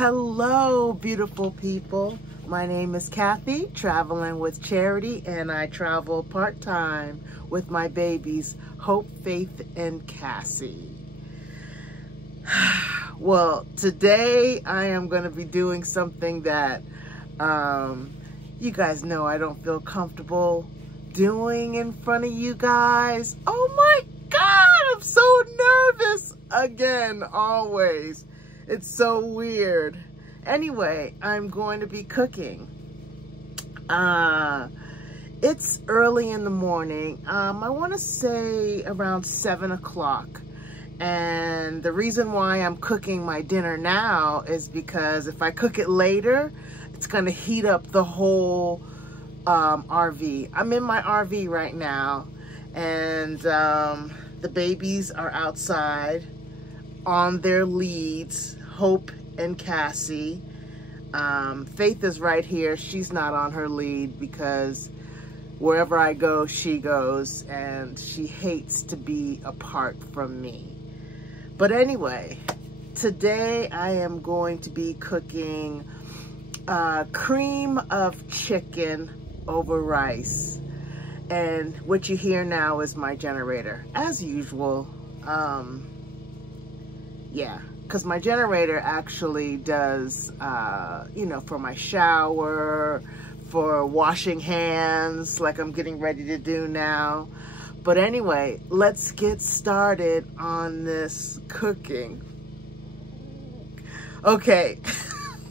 Hello, beautiful people. My name is Kathy, traveling with Charity, and I travel part-time with my babies, Hope, Faith, and Cassie. Well, today I am going to be doing something that you guys know I don't feel comfortable doing in front of you guys. Oh my God, I'm so nervous again, always. It's so weird. Anyway, I'm going to be cooking. It's early in the morning. I want to say around 7 o'clock. And the reason why I'm cooking my dinner now is because if I cook it later, it's going to heat up the whole RV. I'm in my RV right now, and the babies are outside on their leads, Hope and Cassie. Faith is right here. She's not on her lead because wherever I go, she goes, and she hates to be apart from me. But anyway, today I am going to be cooking cream of chicken over rice. And what you hear now is my generator, as usual. Yeah, because my generator actually does, you know, for my shower, for washing hands, like I'm getting ready to do now. But anyway, let's get started on this cooking. Okay,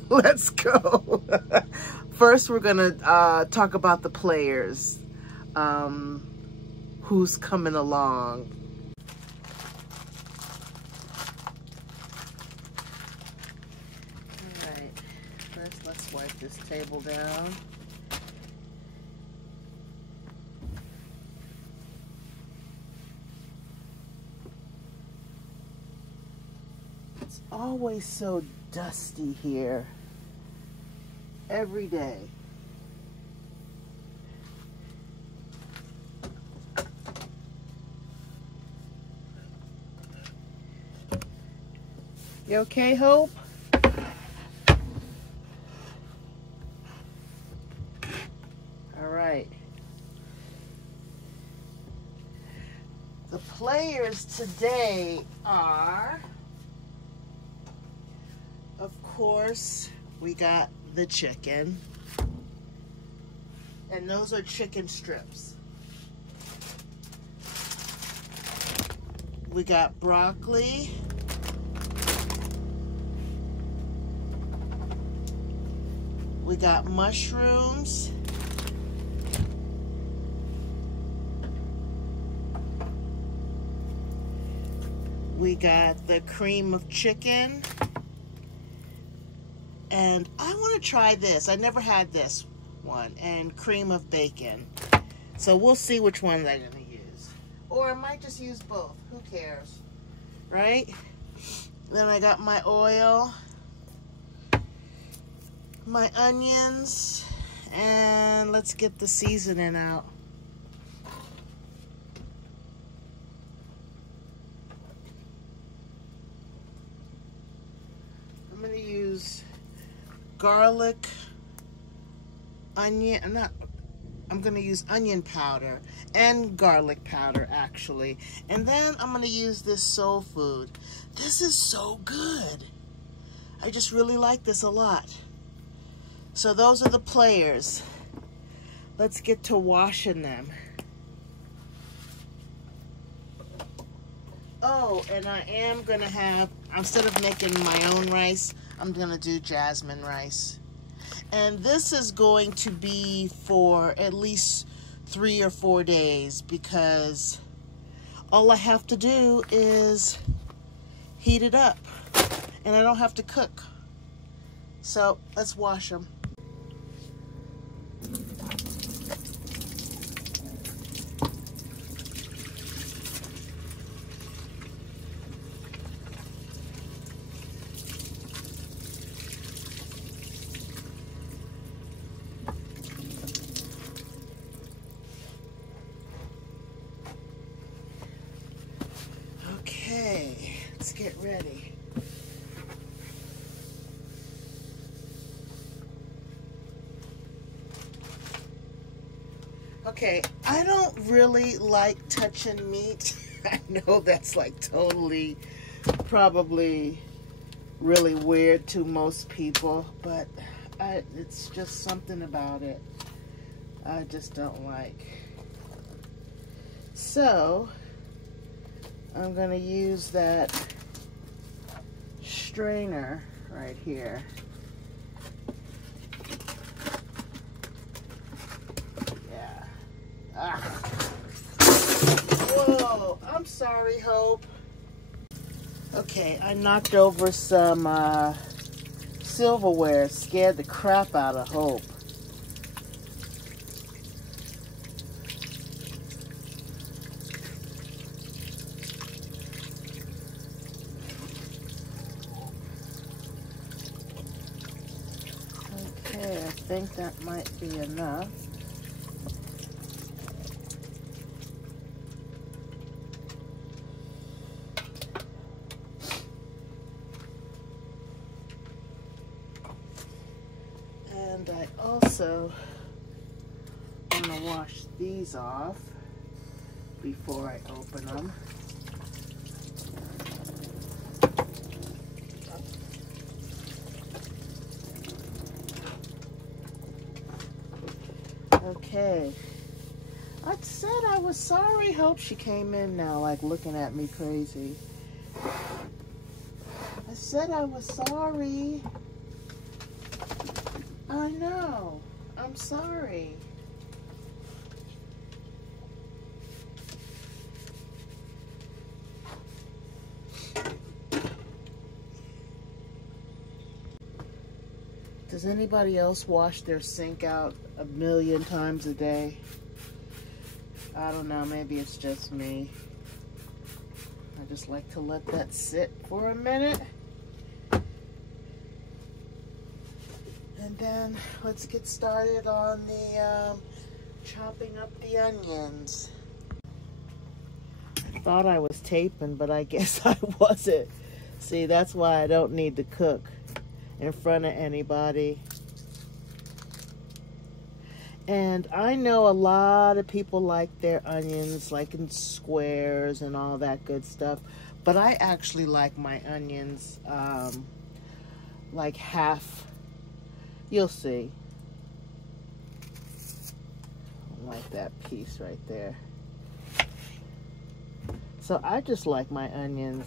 let's go. First, we're gonna talk about the players. Who's coming along. All right, first let's wipe this table down. It's always so dusty here, every day. You okay, Hope? All right. The players today are, of course, we got the chicken. And those are chicken strips. We got broccoli. We got mushrooms. We got the cream of chicken. And I want to try this. I never had this one. And cream of bacon. So we'll see which one I'm going to use. Or I might just use both. Who cares? Right? Then I got my oil, my onions, and let's get the seasoning out. I'm going to use garlic, onion, I'm going to use onion powder and garlic powder, actually. And then I'm going to use this soul food. This is so good. I just really like this a lot. So those are the players. Let's get to washing them. Oh, and I am going to have, instead of making my own rice, I'm going to do jasmine rice. And this is going to be for at least 3 or 4 days because all I have to do is heat it up and I don't have to cook. So let's wash them. Okay, let's get ready. Okay, I don't really like touching meat. I know that's like totally, probably really weird to most people, but it's just something about it I just don't like. So, I'm going to use that strainer right here. Yeah. Ah. Whoa, I'm sorry, Hope. Okay, I knocked over some silverware, scared the crap out of Hope. Okay, I think that might be enough. And I also want to wash these off before I open them. Okay. I said I was sorry. Hope she came in now like looking at me crazy. I said I was sorry. I know. I'm sorry. Does anybody else wash their sink out a million times a day? I don't know, maybe it's just me. I just like to let that sit for a minute. And then let's get started on the chopping up the onions. I thought I was taping, but I guess I wasn't. See, that's why I don't need to cook in front of anybody. And I know a lot of people like their onions like in squares and all that good stuff, but I actually like my onions like half. You'll see. I like that piece right there. So I just like my onions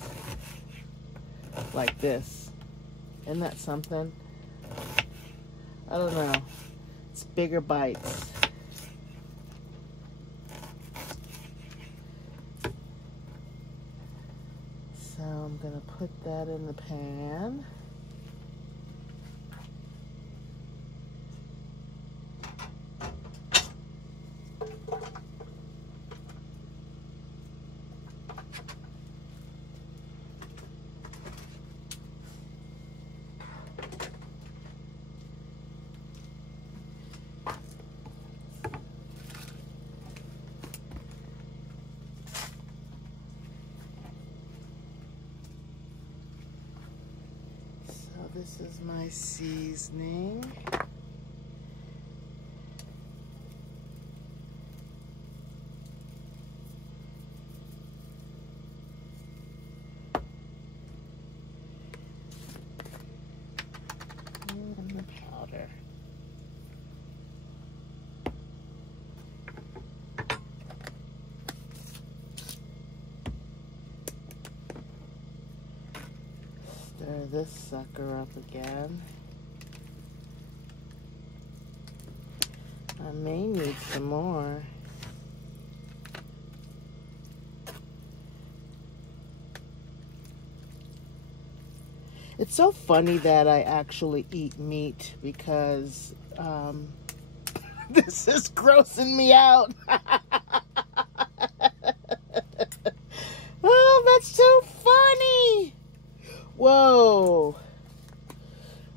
like this. Isn't that something? I don't know. It's bigger bites. So I'm going to put that in the pan. This is my seasoning. And the powder. Stir this sucker up again. I may need some more. It's so funny that I actually eat meat because this is grossing me out. Oh, that's so funny. Whoa.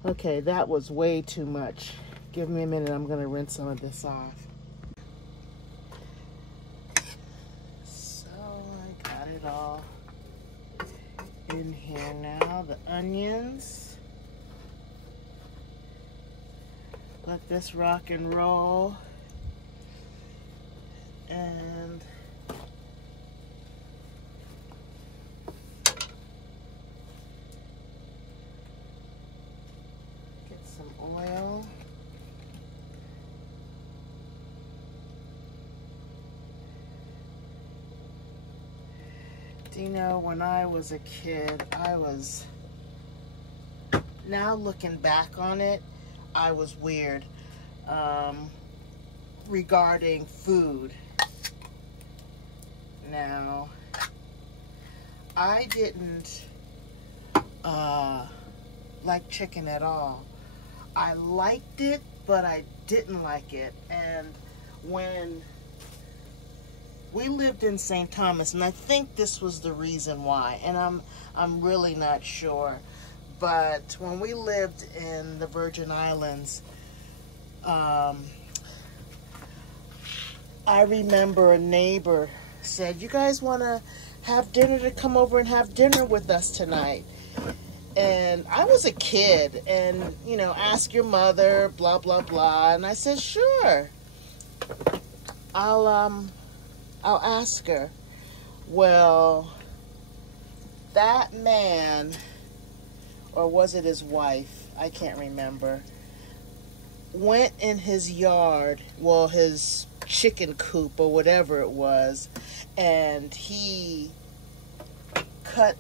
Okay, that was way too much. Give me a minute, I'm gonna rinse some of this off. So I got it all in here now. The onions. Let this rock and roll. And get some oil. Do you know, when I was a kid, now looking back on it, I was weird regarding food. Now, I didn't like chicken at all. I liked it, but I didn't like it. And when we lived in St. Thomas, and I think this was the reason why, and I'm really not sure, but when we lived in the Virgin Islands, I remember a neighbor said, "You guys want to have dinner, to come over and have dinner with us tonight?" And I was a kid, and, you know, ask your mother, blah, blah, blah. And I said, sure, I'll ask her. Well, that man, or was it his wife? I can't remember. Went in his yard, well, his chicken coop or whatever it was, and he cut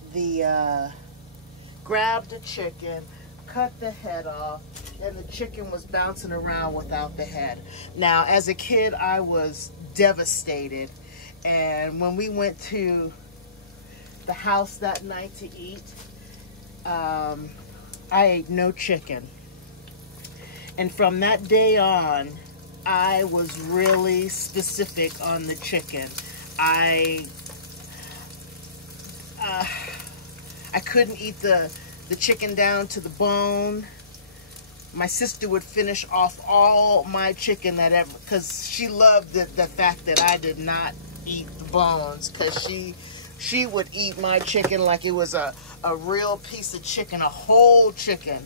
grabbed the chicken, cut the head off, and the chicken was bouncing around without the head. Now, as a kid, I was devastated. And when we went to the house that night to eat, I ate no chicken. And from that day on, I was really specific on the chicken. I couldn't eat the chicken down to the bone. My sister would finish off all my chicken because she loved the fact that I did not eat the bones, because she would eat my chicken like it was a real piece of chicken, a whole chicken,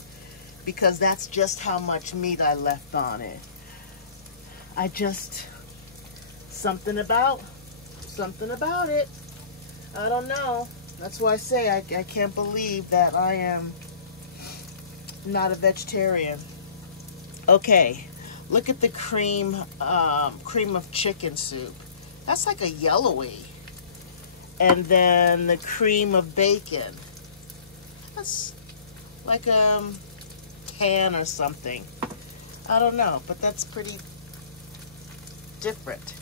because that's just how much meat I left on it. Something about it. I don't know. That's why I say I can't believe that I am not a vegetarian. Okay, look at the cream of chicken soup. That's like a yellowy. And then the cream of bacon. That's like a tan or something. I don't know, but that's pretty different.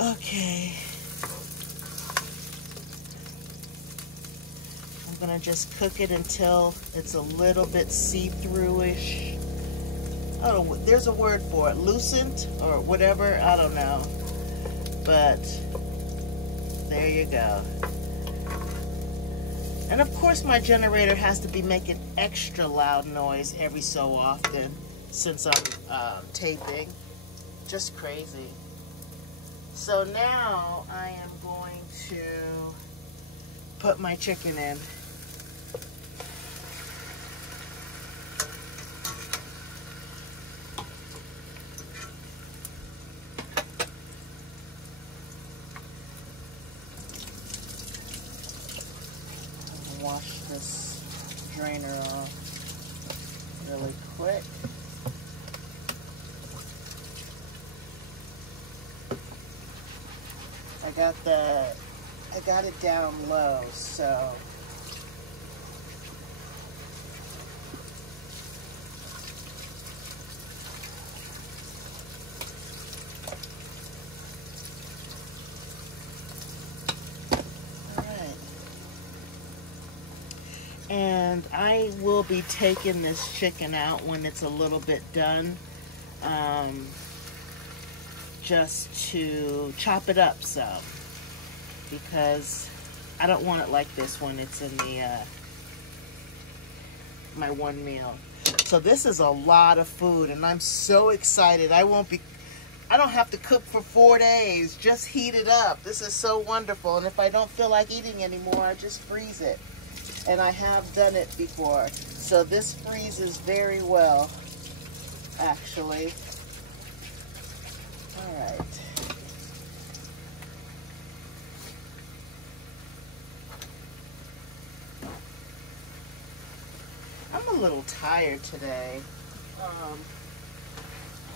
Okay. I'm gonna just cook it until it's a little bit see-through-ish. I don't know, there's a word for it, lucent or whatever, I don't know. But there you go. And of course my generator has to be making extra loud noise every so often since I'm taping. Just crazy. So now I am going to put my chicken in. Wash this drainer off really quick. I got it down low, so and I will be taking this chicken out when it's a little bit done, just to chop it up some, because I don't want it like this when it's in the my one meal. So this is a lot of food, and I'm so excited. I don't have to cook for 4 days, just heat it up. This is so wonderful. And if I don't feel like eating anymore, I just freeze it. And I have done it before. So this freezes very well, actually. All right. I'm a little tired today.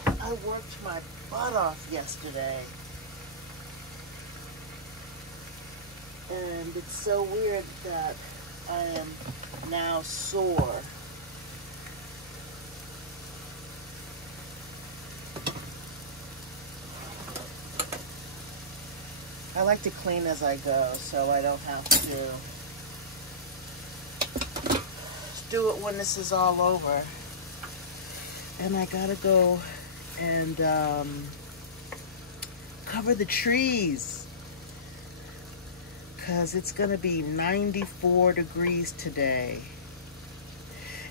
I worked my butt off yesterday. And it's so weird that I am now sore. I like to clean as I go, so I don't have to do it when this is all over. And I gotta go and cover the trees, because it's gonna be 94 degrees today.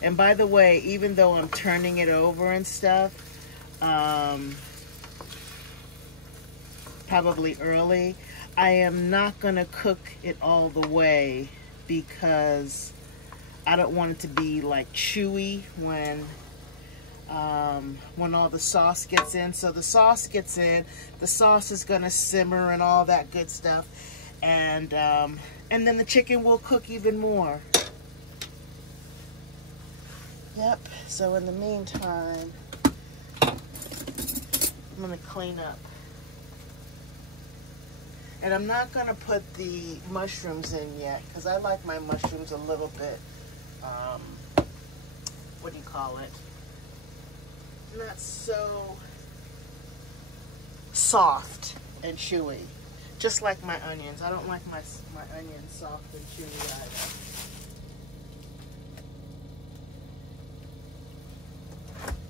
And by the way, even though I'm turning it over and stuff, probably early, I am not gonna cook it all the way because I don't want it to be like chewy when all the sauce gets in. So the sauce gets in, the sauce is gonna simmer and all that good stuff, and then the chicken will cook even more. Yep. So in the meantime, I'm gonna clean up. And I'm not gonna put the mushrooms in yet because I like my mushrooms a little bit, what do you call it? Not so soft and chewy. Just like my onions. I don't like my onions soft and chewy either.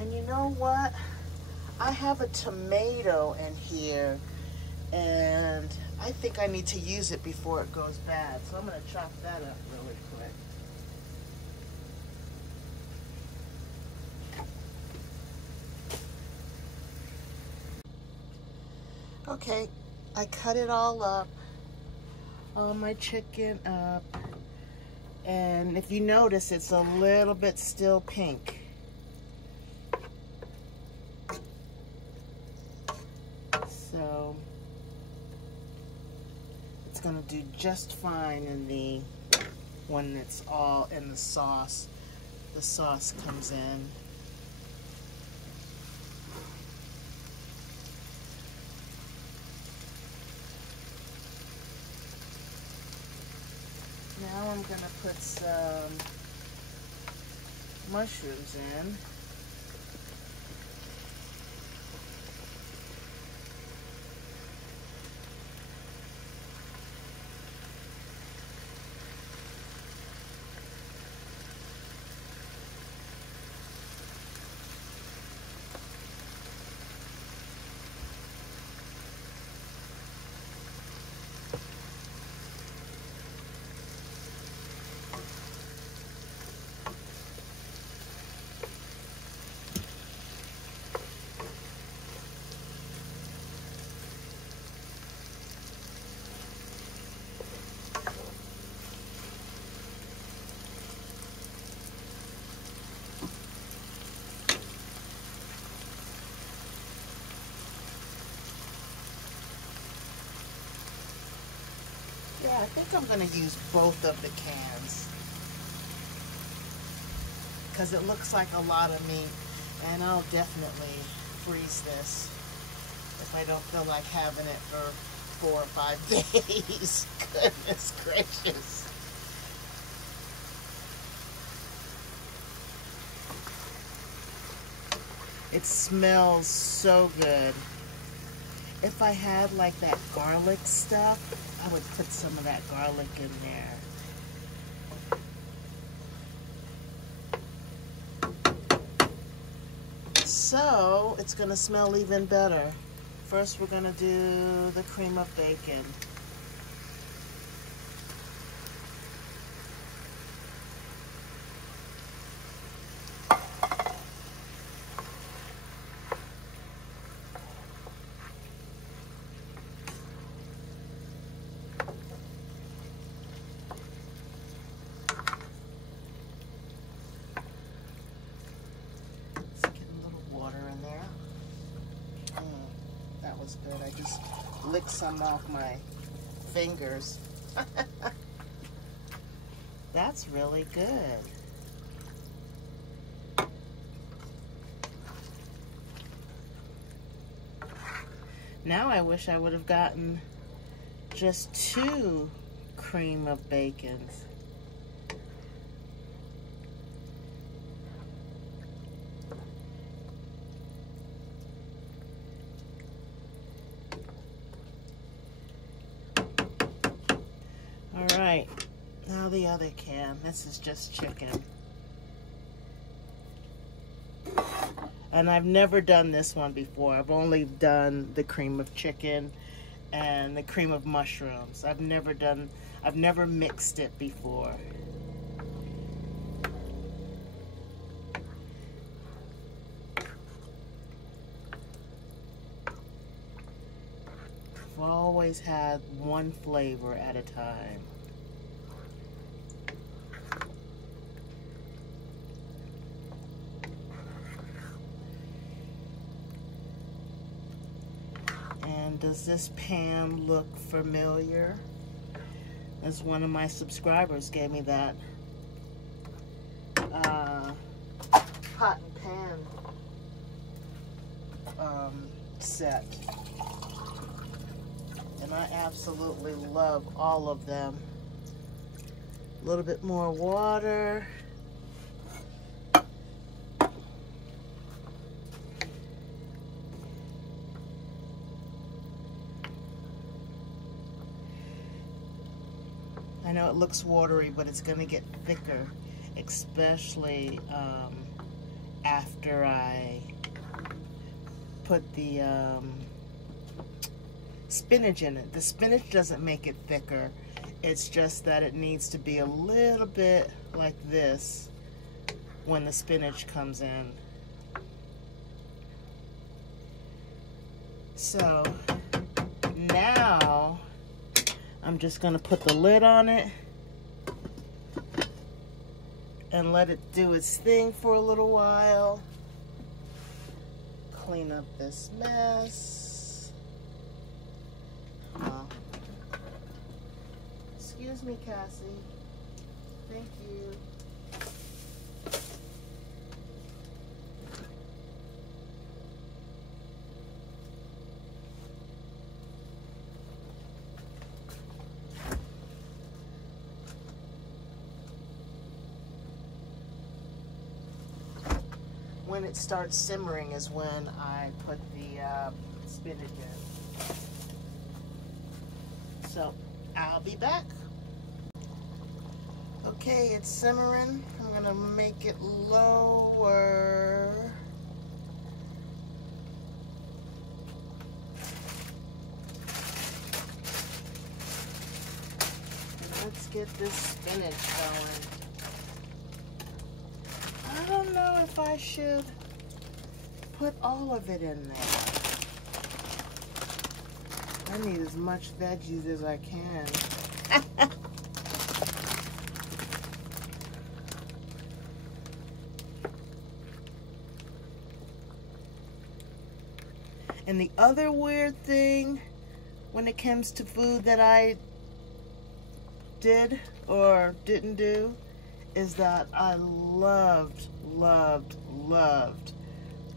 And you know what? I have a tomato in here, and I think I need to use it before it goes bad. So I'm going to chop that up really quick. Okay, I cut it all up, all my chicken up, and if you notice, it's a little bit still pink. So it's gonna do just fine in when it's all in the sauce comes in. Now I'm gonna put some mushrooms in. Yeah, I think I'm going to use both of the cans because it looks like a lot of meat, and I'll definitely freeze this if I don't feel like having it for 4 or 5 days. Goodness gracious. It smells so good. If I had like that garlic stuff, I would put some of that garlic in there. So it's going to smell even better. First we're going to do the cream of bacon. Let's get a little water in there. lick some off my fingers. That's really good. Now I wish I would have gotten just 2 cream of bacons. All right, now the other can. This is just chicken. And I've never done this one before. I've only done the cream of chicken and the cream of mushrooms. I've never mixed it before. I've always had one flavor at a time. And does this pan look familiar? As one of my subscribers gave me that pot and pan set. And I absolutely love all of them. A little bit more water. I know it looks watery, but it's going to get thicker, especially after I put the spinach in it. The spinach doesn't make it thicker. It's just that it needs to be a little bit like this when the spinach comes in. So now I'm just going to put the lid on it and let it do its thing for a little while. Clean up this mess. Oh. Excuse me, Cassie. Thank you. When it starts simmering is when I put the spinach in. So I'll be back. Okay, it's simmering. I'm gonna make it lower. And let's get this spinach going. I don't know if I should put all of it in there. I need as much veggies as I can. And the other weird thing when it comes to food that I did or didn't do is that I loved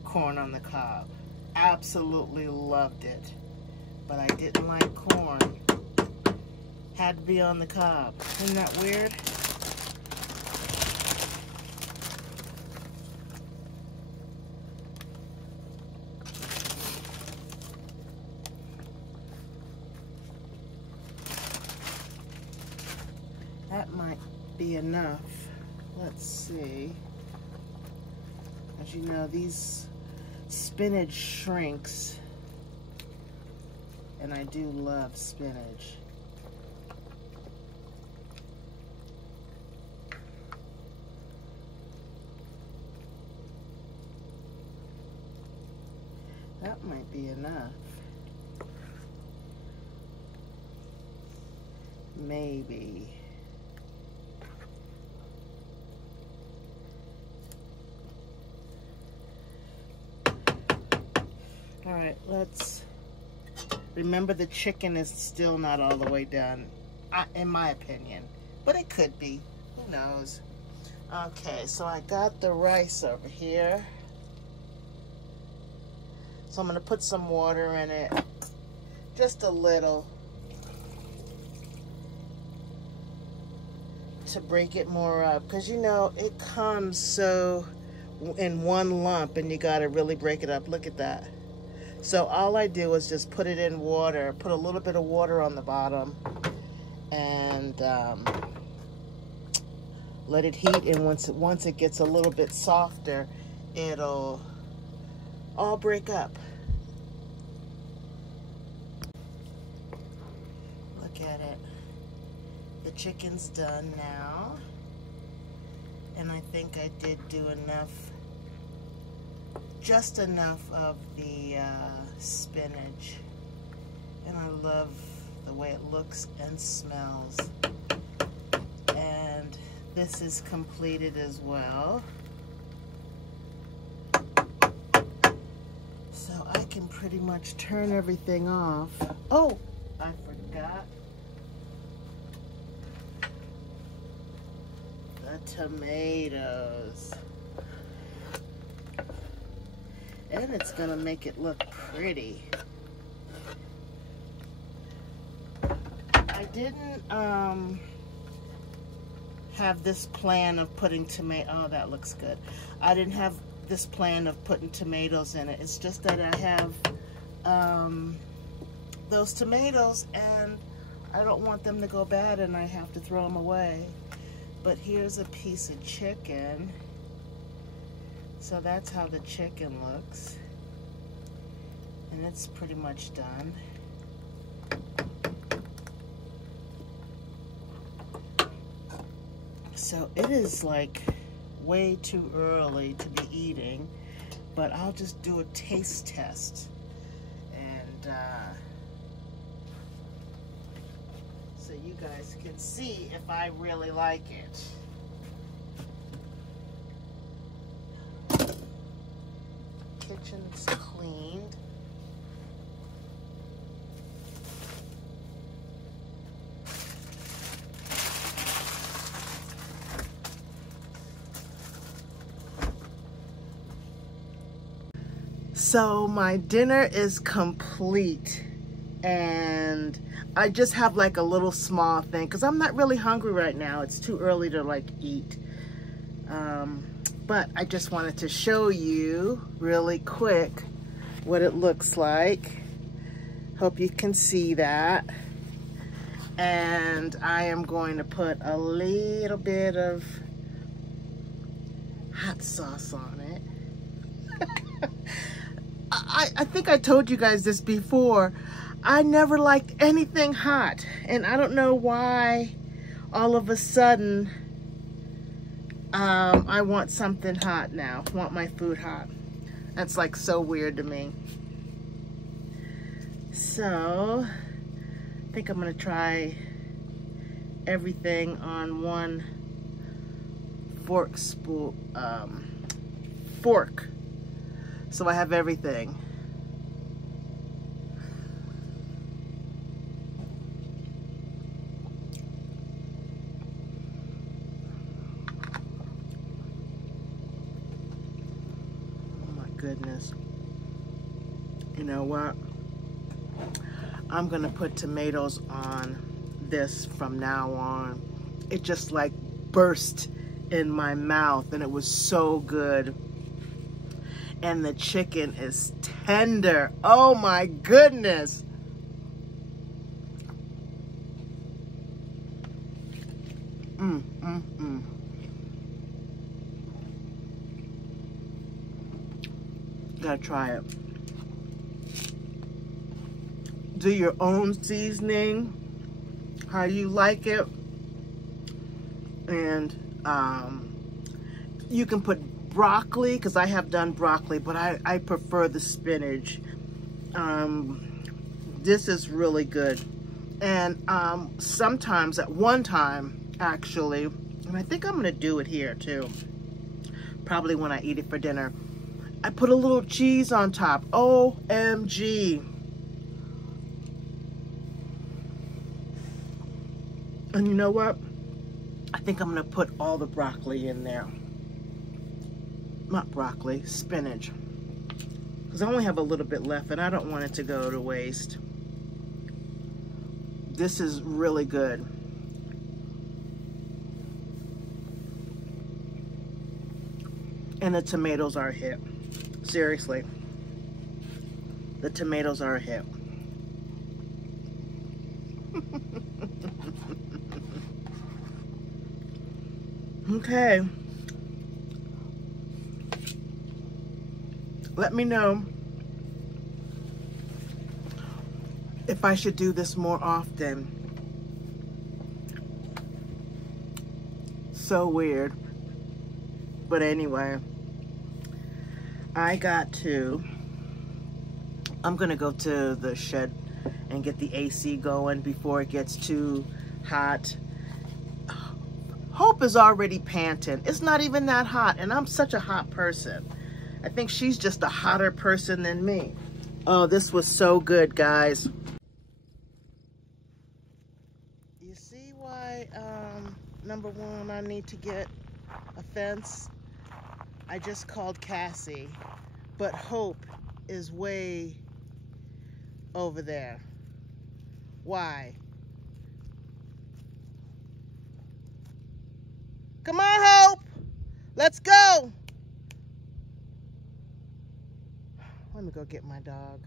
corn on the cob. Absolutely loved it. But I didn't like corn. Had to be on the cob. Isn't that weird? That might be enough. Let's see. As you know, these spinach shrinks, and I do love spinach. That might be enough. Maybe. All right, let's Remember, the chicken is still not all the way done, in my opinion, but it could be. Who knows? Okay, so I got the rice over here. So I'm going to put some water in it, just a little, to break it more up, because you know it comes so in one lump and you got to really break it up. Look at that. So all I do is just put it in water, put a little bit of water on the bottom, and let it heat. And once it gets a little bit softer, it'll all break up. Look at it. The chicken's done now, and I think I did do enough, just enough of the spinach, and I love the way it looks and smells. And this is completed as well, so I can pretty much turn everything off. Oh, I forgot the tomatoes. And it's gonna make it look pretty. I didn't have this plan of putting oh, that looks good. I didn't have this plan of putting tomatoes in it. It's just that I have those tomatoes and I don't want them to go bad and I have to throw them away. But here's a piece of chicken. So that's how the chicken looks. And it's pretty much done. So it is like way too early to be eating, but I'll just do a taste test. And so you guys can see if I really like it. Kitchen's cleaned. So my dinner is complete, and I just have like a little small thing because I'm not really hungry right now. It's too early to like eat. But I just wanted to show you really quick what it looks like. Hope you can see that. And I am going to put a little bit of hot sauce on it. I think I told you guys this before. I never liked anything hot, and I don't know why all of a sudden I want something hot now. I want my food hot. That's like so weird to me. So I think I'm gonna try everything on one fork. So I have everything. Goodness. You know what? I'm gonna put tomatoes on this from now on. It just like burst in my mouth and it was so good. And the chicken is tender. Oh my goodness. Gotta try it. Do your own seasoning, how you like it. And you can put broccoli, because I have done broccoli, but I prefer the spinach. This is really good. And sometimes, at one time actually, and I think I'm gonna do it here too, probably when I eat it for dinner, I put a little cheese on top. OMG. And you know what? I think I'm going to put all the broccoli in there. Not broccoli, spinach. Because I only have a little bit left and I don't want it to go to waste. This is really good. And the tomatoes are a hit. Seriously. The tomatoes are a hit. Okay. Let me know if I should do this more often. So weird. But anyway, I'm gonna go to the shed and get the AC going before it gets too hot. Hope is already panting. It's not even that hot, and I'm such a hot person. I think she's just a hotter person than me. Oh, this was so good, guys. You see why, number one, I need to get a fence? I just called Cassie, but Hope is way over there. Why? Come on, Hope. Let's go. Let me go get my dog.